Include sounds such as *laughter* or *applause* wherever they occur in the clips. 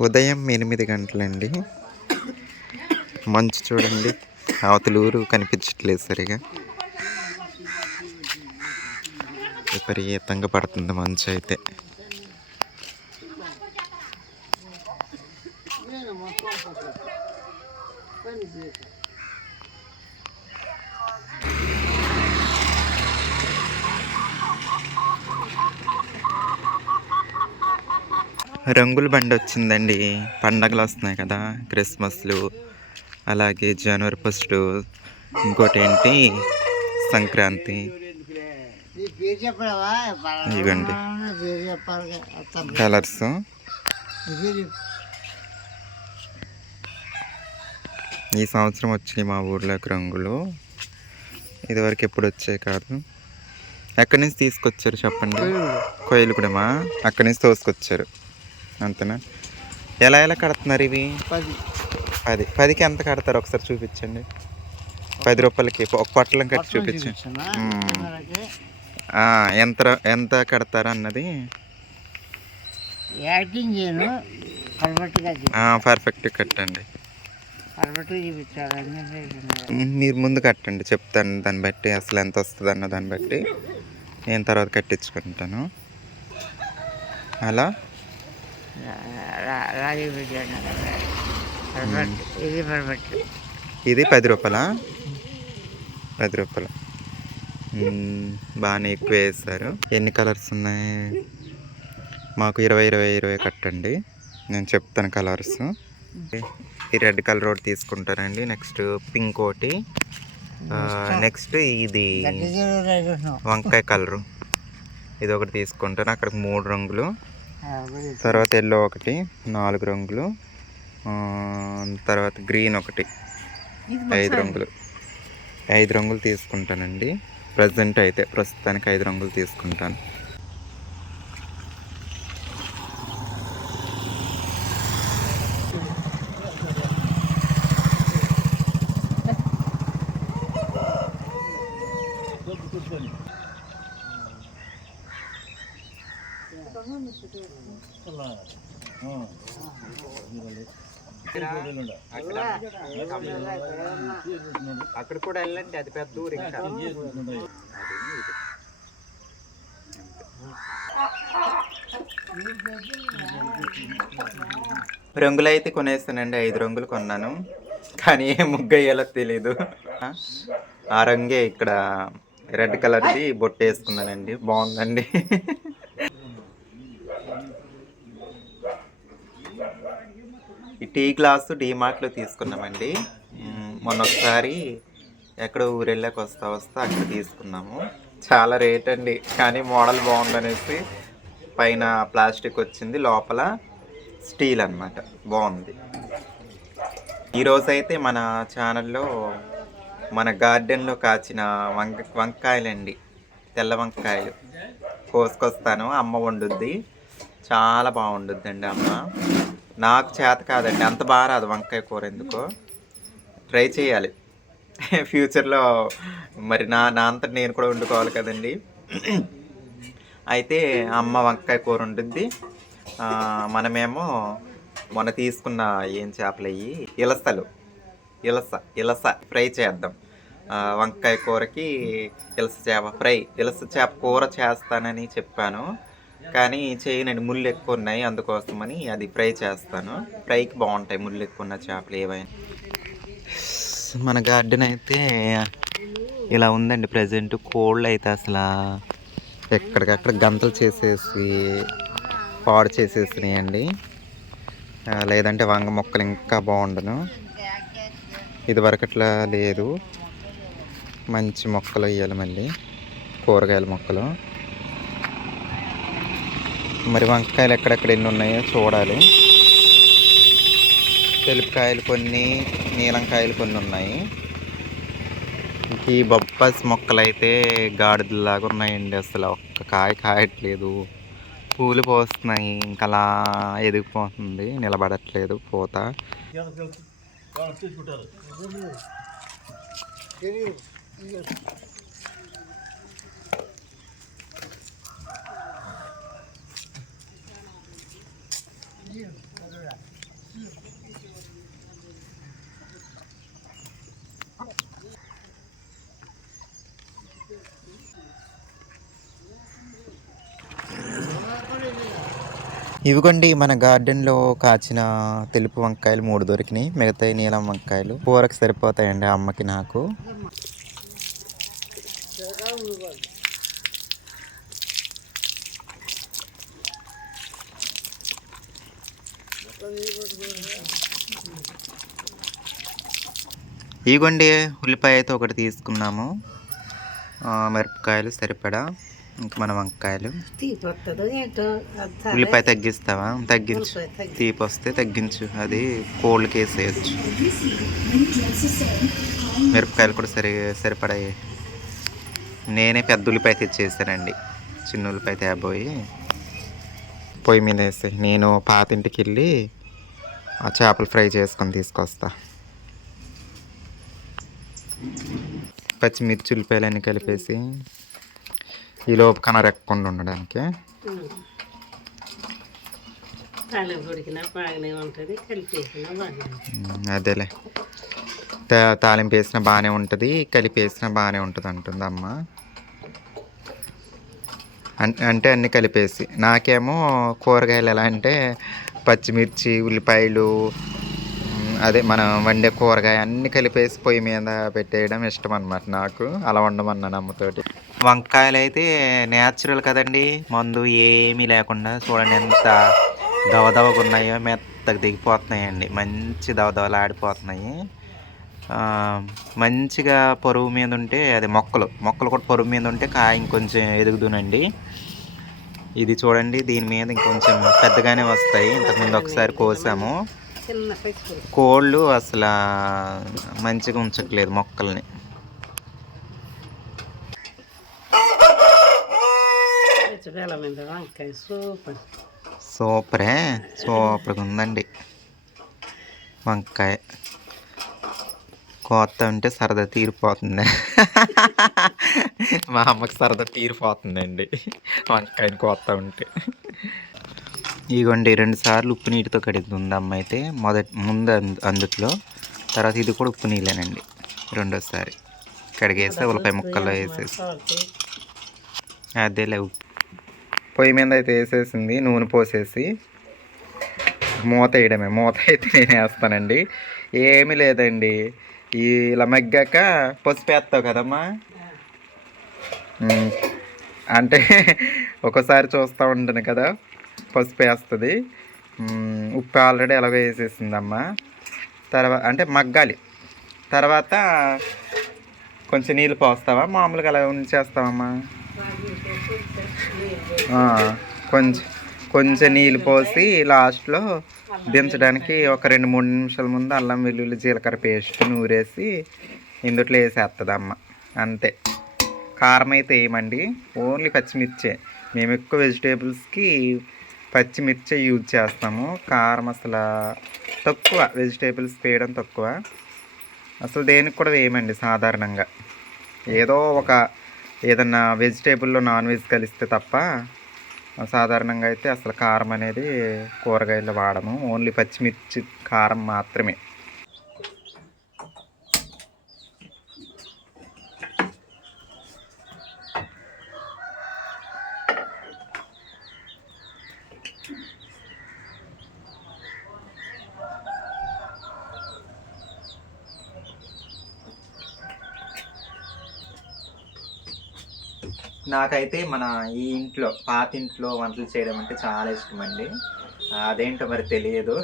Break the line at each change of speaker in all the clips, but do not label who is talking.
ఉదయం ఎనిమిది గంటలండి. మంచు చూడండి. అవతలూరు కనిపించట్లేదు సరిగా. విపరీతంగా పడుతుంది మంచు అయితే. రంగుల బండి వచ్చిందండి. పండగలు వస్తున్నాయి కదా. క్రిస్మస్లు అలాగే జనవరి ఫస్ట్ ఇంకోటి ఏంటి? సంక్రాంతి. ఇవ్వండి. కలర్స్. ఈ సంవత్సరం వచ్చినాయి మా ఊర్లోకి రంగులు. ఇదివరకు ఎప్పుడు వచ్చాయి కాదు. ఎక్కడి నుంచి తీసుకొచ్చారు చెప్పండి? కోయిలగూడెమా అక్కడి నుంచి తోసుకొచ్చారు? అంతేనా? ఎలా ఎలా కడుతున్నారు ఇవి?
పది.
పది. పదికి ఎంత కడతారు? ఒకసారి చూపించండి. పది రూపాయలకి ఒక పొట్టలం కట్టి చూపించండి ఎంత ఎంత కడతారు అన్నది?
యాక్టింగ్ చేయను. పర్ఫెక్ట్గా
పర్ఫెక్ట్ కట్టండి. మీరు ముందు కట్టండి. చెప్తాను దాన్ని బట్టి అసలు ఎంత వస్తుంది అన్న దాన్ని బట్టి. నేను తర్వాత కట్టించుకుంటాను. అలా.
పర్ఫెక్ట్ ఇది పర్ఫెక్ట్
ఇది పది రూపాయలా? పది రూపాయలు. బాగానే ఎక్కువ వేస్తారు ఎన్ని కలర్స్ ఉన్నాయి? మాకు ఇరవై ఇరవై ఇరవై కట్టండి. నేను చెప్తాను కలర్స్. ఈ రెడ్ కలర్ ఒకటి తీసుకుంటారండి నెక్స్ట్ పింక్ ఒకటి. నెక్స్ట్ ఇది వంకాయ కలరు. ఇది ఒకటి తీసుకుంటాను. అక్కడ మూడు రంగులు. తర్వాత ఎల్లో ఒకటి నాలుగు రంగులు తర్వాత గ్రీన్ ఒకటి. ఐదు రంగులు. ఐదు రంగులు తీసుకుంటానండి. ప్రజెంట్ అయితే ప్రస్తుతానికి ఐదు రంగులు తీసుకుంటాను. అక్కడ కూడా వెళ్ళండి అది పెద్ద ఊరు ఇంకా. రంగులు అయితే కొనేస్తానండి ఐదు రంగులు కొన్నాను. కానీ ఏ ముగ్గు అయ్యేలా తెలీదు. ఆ రంగే ఇక్కడ రెడ్ కలర్ది బొట్టు వేసుకున్నానండి. బాగుందండి. టీ గ్లాసు డీమార్ట్లో తీసుకున్నామండి. మొన్న ఒకసారి ఎక్కడ ఊరెళ్ళాక వస్తా వస్తా అక్కడ తీసుకున్నాము. చాలా రేట్ అండి కానీ మోడల్ బాగుందనేసి పైన ప్లాస్టిక్ వచ్చింది లోపల స్టీల్ అన్నమాట బాగుంది. ఈరోజు అయితే మన ఛానల్లో మన గార్డెన్లో కాచిన వంక వంకాయలండి తెల్ల వంకాయలు. కోసుకొస్తాను అమ్మ వండుద్ది. చాలా బాగుండుద్దండి అమ్మ. నాకు చేత కాదండి. అంత బాగా రాదు వంకాయ కూర ఎందుకో. ట్రై చేయాలి. ఫ్యూచర్లో మరి నా నా అంతట నేను కూడా వండుకోవాలి కదండి. అయితే అమ్మ వంకాయ కూర ఉంటుంది మనమేమో మొన్న తీసుకున్న ఏం చేపలు అయ్యి ఇలసలు. ఇలస ఇలస ఫ్రై చేద్దాం. వంకాయ కూరకి ఇలస చేప ఫ్రై ఇలస చేప కూర చేస్తానని చెప్పాను. కానీ చేయనండి ముళ్ళు ఎక్కువ ఉన్నాయి అందుకోసమని అది ఫ్రై చేస్తాను. ఫ్రైకి బాగుంటాయి ముళ్ళు ఎక్కువ ఉన్న చేపలు ఏవైనా. మన గార్డెన్ అయితే ఇలా ఉందండి ప్రజెంట్ కోళ్ళు అయితే అసలు ఎక్కడికక్కడ గంతలు చేసేసి పాడు చేసేసినాయండి. లేదంటే వంగ మొక్కలు ఇంకా బాగుండను. ఇది వరకట్లా లేదు. మంచి మొక్కలు వేయాలి మళ్ళీ కూరగాయల మొక్కలు. మరి వంకాయలు ఎక్కడెక్కడ ఎన్ని ఉన్నాయో చూడాలి. తెలుపుకాయలు కొన్ని నీలంకాయలు కొన్ని ఉన్నాయి. ఈ బొప్పాస్ మొక్కలు అయితే గాడిదలాగా ఉన్నాయండి అసలు. ఒక్క కాయ కాయట్లేదు. పూలు పోస్తున్నాయి. ఇంకా అలా ఎదిగిపోతుంది. నిలబడట్లేదు పూత. ఇవిగోండి మన గార్డెన్లో కాచిన తెలుపు వంకాయలు మూడు దొరికినాయి. మిగతాయి నీలం వంకాయలు కూరకు సరిపోతాయండి అమ్మకి నాకు. ఇదిగోండి ఉల్లిపాయ అయితే ఒకటి తీసుకున్నాము. మిరపకాయలు సరిపడా. ఇంక మన వంకాయలు. ఉల్లిపాయ తగ్గిస్తావా? తగ్గించు. తీపి వస్తే తగ్గించు. అది కోల్డ్కి వేసేయచ్చు మిరపకాయలు కూడా సరి సరిపడాయి. నేనే పెద్ద ఉల్లిపాయ తెచ్చేసానండి. చిన్న ఉల్లిపాయ తేబోయి. పొయ్యి మీద వేసి నేను పాతింటికి వెళ్ళి ఆ చేపలు ఫ్రై చేసుకొని తీసుకొస్తా. పచ్చిమిర్చి ఉల్లిపాయలన్నీ కలిపేసి ఈ లోపు కనరెక్కకుండా ఉండడానికి.
కలిపేసినా
అదేలే. తా- తాలింపు వేసిన బాగానే ఉంటుంది కలిపి వేసిన బాగానే ఉంటుంది అంటుంది అమ్మ అంటే అన్నీ కలిపేసి. నాకేమో కూరగాయలు ఎలా అంటే పచ్చిమిర్చి ఉల్లిపాయలు అదే మనం వండే కూరగాయ అన్నీ కలిపేసి పొయ్యి మీద పెట్టేయడం ఇష్టం అనమాట నాకు. అలా వండమన్నాను అమ్మతోటి వంకాయలు అయితే నేచురల్ కదండి. మందు ఏమీ లేకుండా చూడండి ఎంత దవదవగా ఉన్నాయో మెత్తగా దిగిపోతున్నాయండి. మంచి దవదవలు ఆడిపోతున్నాయి. మంచిగా పరువు మీద ఉంటే అది మొక్కలు. మొక్కలు కూడా పరువు మీద ఉంటే కాయ ఇంకొంచెం ఎదుగుదునండి. ఇది చూడండి దీని మీద ఇంకొంచెం పెద్దగానే వస్తాయి. ఇంతకుముందు ఒకసారి కోసాము. కోళ్ళు అసలు మంచిగా ఉంచట్లేదు మొక్కల్ని.
సూపరే.
సూపర్గా ఉందండి. వంకాయ. కోత ఉంటే సరదా తీరిపోతుంది. మా అమ్మకి సరదా తీరిపోతుందండి. వంకాయని కోత ఉంటే. ఇగోండి రెండు సార్లు ఉప్పు నీటితో కడుగుతుంది అమ్మ అయితే. మొదటి ముందు అందు- అందుట్లో. తర్వాత ఇది కూడా ఉప్పు నీళ్ళేనండి. రెండోసారి కడిగేస్తే ఉల్లిపాయ ముక్కల్లో వేసేసి. అదేలే ఉప్పు. పొయ్యి మీద అయితే వేసేసింది నూనె పోసేసి. మూత వేయడమే. మూత అయితే నేను వేస్తానండి. ఏమీ లేదండి. ఇలా మగ్గాక పసుపు వేస్తావు కదమ్మా? అంటే *laughs* ఒకసారి చూస్తూ ఉంటాను కదా. పసుపు వేస్తుంది. ఉప్పు ఆల్రెడీ ఎలాగో వేసేసిందమ్మా. తర్వాత అంటే మగ్గాలి. తర్వాత కొంచెం నీళ్ళు పోస్తావా? మామూలుగా అలా ఉంచేస్తావమ్మా కొంచెం కొంచెం నీళ్ళు పోసి లాస్ట్లో దించడానికి ఒక రెండు మూడు నిమిషాల ముందు అల్లం వెల్లుల్లి జీలకర్ర పేస్ట్ నూరేసి ఇందుట్లో వేసేస్తుంది అమ్మ అంతే. కారం అయితే వేయమండి ఓన్లీ పచ్చిమిర్చే. మేము ఎక్కువ వెజిటేబుల్స్కి పచ్చిమిర్చే యూజ్ చేస్తాము. కారం అసలు తక్కువ. వెజిటేబుల్స్ వేయడం తక్కువ. అసలు దేనికి కూడా వేయమండి సాధారణంగా. ఏదో ఒక ఏదన్నా వెజిటేబుల్లో నాన్ వెజ్ కలిస్తే తప్ప సాధారణంగా అయితే అసలు కారం అనేది కూరగాయలు వాడము. ఓన్లీ పచ్చిమిర్చి కారం మాత్రమే. నాకైతే మన ఈ ఇంట్లో పాత ఇంట్లో వంటలు చేయడం అంటే చాలా ఇష్టం అండి అదేంటో మరి తెలియదు.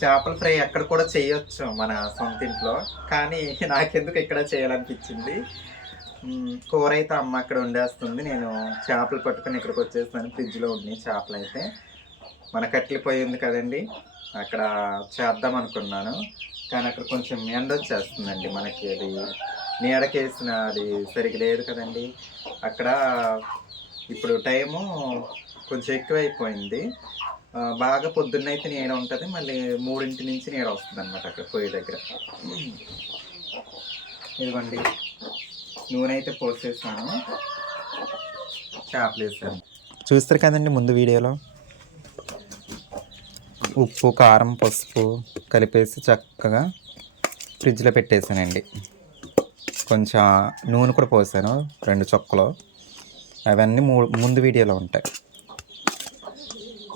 చేపల ఫ్రై ఎక్కడ కూడా చేయొచ్చు మన సొంత ఇంట్లో. కానీ నాకెందుకు ఇక్కడ చేయాలనిపించింది? కూర అయితే అమ్మ అక్కడ వండేస్తుంది. నేను చేపలు పట్టుకొని ఇక్కడికి వచ్చేస్తాను ఫ్రిడ్జ్లో ఉన్నాయి చేపలు అయితే. మన కట్టెల పోయింది ఉంది కదండి. అక్కడ చేద్దాం అనుకున్నాను. కానీ అక్కడ కొంచెం ఎండ వచ్చేస్తుందండి మనకి అది. నీడకేసిన అది సరిగ్గా లేదు కదండి. అక్కడ ఇప్పుడు టైము కొంచెం ఎక్కువైపోయింది. బాగా పొద్దున్న అయితే నీడ ఉంటుంది మళ్ళీ మూడింటి నుంచి నీడ వస్తుంది అనమాట అక్కడ పొయ్యి దగ్గర. ఇదిగోండి నూనె అయితే పోసేసాను. చేపలు వేసాను. చూస్తారు కదండి ముందు వీడియోలో? ఉప్పు కారం పసుపు కలిపేసి చక్కగా ఫ్రిడ్జ్లో పెట్టేసానండి. కొంచెం నూనె కూడా పోసాను రెండు చొక్కలు. అవన్నీ ముందు వీడియోలో ఉంటాయి.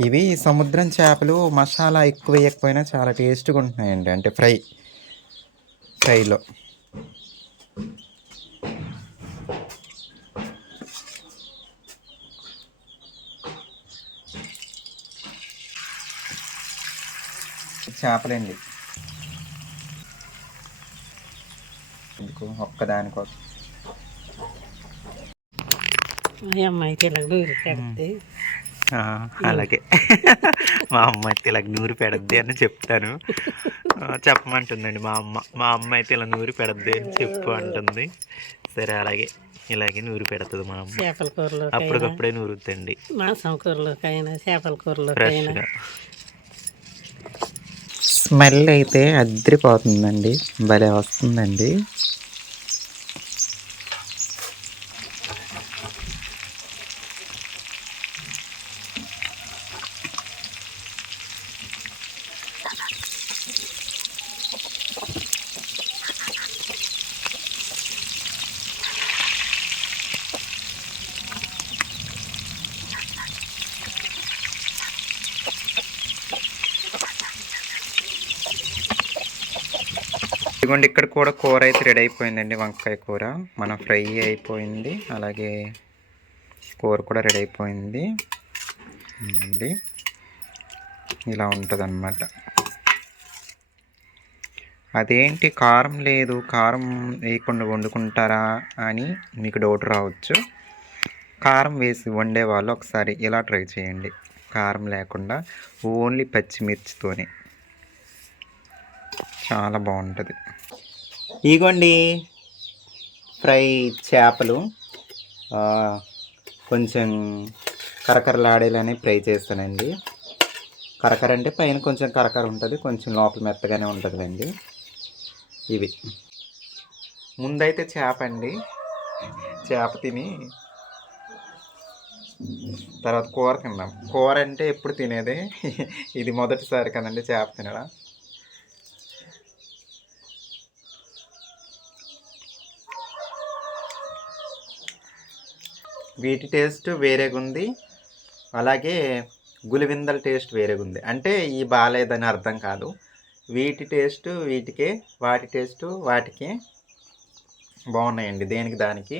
ఇవి సముద్రం చేపలు మసాలా ఎక్కువ వేయకపోయినా చాలా టేస్ట్గా ఉంటున్నాయండి అంటే ఫ్రై. ఫ్రైలో. చేపలండి ఎందుకు ఒక్కదానికోసం.
నూరు పెడితే
ఆ, అలాగే. మా అమ్మ అయితే ఇలా నూరు పెడద్ది అని చెప్తాను. చెప్పమంటుందండి మా అమ్మ. మా అమ్మ అయితే ఇలా నూరు పెడద్ది అని చెప్పు అంటుంది. సరే అలాగే. ఇలాగే నూరు పెడుతుంది మా అమ్మ.
చేపల కూరలోకైనా.
అప్పటికప్పుడే నూరుద్దండి.
మాంసం కూరలోకైనా చేపల కూరలోకైనా.
ఫ్రెష్గా స్మెల్ అయితే అద్దరిపోతుందండి భలే వస్తుందండి. ఇదిగోండి ఇక్కడ కూడా కూర అయితే రెడీ అయిపోయిందండి వంకాయ కూర. మన ఫ్రై అయిపోయింది అలాగే కూర కూడా రెడీ అయిపోయింది. అండి ఇలా ఉంటుంది అన్నమాట అదేంటి కారం లేదు కారం వేయకుండా వండుకుంటారా అని మీకు డౌట్ రావచ్చు. కారం వేసి వండే వాళ్ళు ఒకసారి ఇలా ట్రై చేయండి. కారం లేకుండా ఓన్లీ పచ్చిమిర్చితోనే. చాలా బాగుంటుంది. ఇగోండి. ఫ్రై చేపలు. కొంచెం కరకరలాడేలానే ఫ్రై చేస్తానండి. కరకర అంటే పైన కొంచెం కరకర ఉంటుంది కొంచెం లోపల మెత్తగానే ఉంటుందండి ఇవి. ముందైతే చేప అండి చేప తిని తర్వాత కూర తిన్నాం కూర అంటే ఎప్పుడు తినేదే? ఇది మొదటిసారి కదండి చేప తినడం. వీటి టేస్ట్ వేరేగా ఉంది అలాగే గులివిందల టేస్ట్ వేరేగా ఉంది అంటే ఈ బాగాలేదని అర్థం కాదు. వీటి టేస్ట్ వీటికే వాటి టేస్ట్ వాటికే బాగున్నాయండి. దేనికి దానికి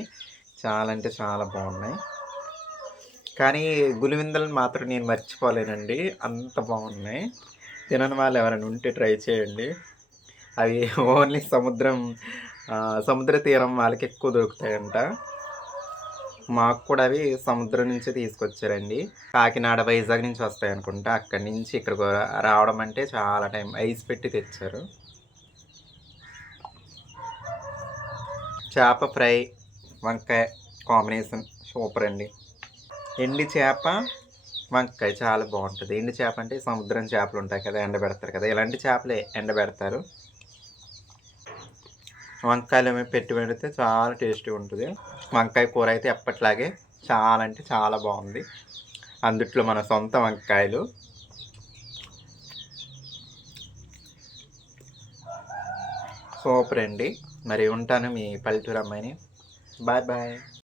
చాలా అంటే చాలా బాగున్నాయి. కానీ గులివిందలు మాత్రం నేను మర్చిపోలేనండి. అంత బాగున్నాయి. తినని వాళ్ళు ఎవరైనా ఉంటే ట్రై చేయండి. అవి ఓన్లీ సముద్రం సముద్ర తీరం వాళ్ళకి ఎక్కువ దొరుకుతాయంట. మాకు కూడా అవి సముద్రం నుంచి తీసుకొచ్చారండి. కాకినాడ వైజాగ్ నుంచి వస్తాయి అనుకుంటా. అక్కడి నుంచి ఇక్కడికి రావడం అంటే చాలా టైం ఐస్ పెట్టి తెచ్చారు. చేప ఫ్రై వంకాయ కాంబినేషన్ సూపర్ అండి. ఎండి చేప వంకాయ చాలా బాగుంటుంది. ఎండి చేప అంటే సముద్రం చేపలు ఉంటాయి కదా ఎండబెడతారు కదా. ఇలాంటి చేపలే ఎండబెడతారు. వంకాయలు మేము పెట్టి పెడితే చాలా టేస్టీ ఉంటుంది. వంకాయ కూర అయితే ఎప్పట్లాగే చాలా అంటే చాలా బాగుంది. అందుట్లో మన సొంత వంకాయలు. సూపర్ అండి. మరి ఉంటాను మీ పల్లెటూరు అమ్మాయిని. Bye bye.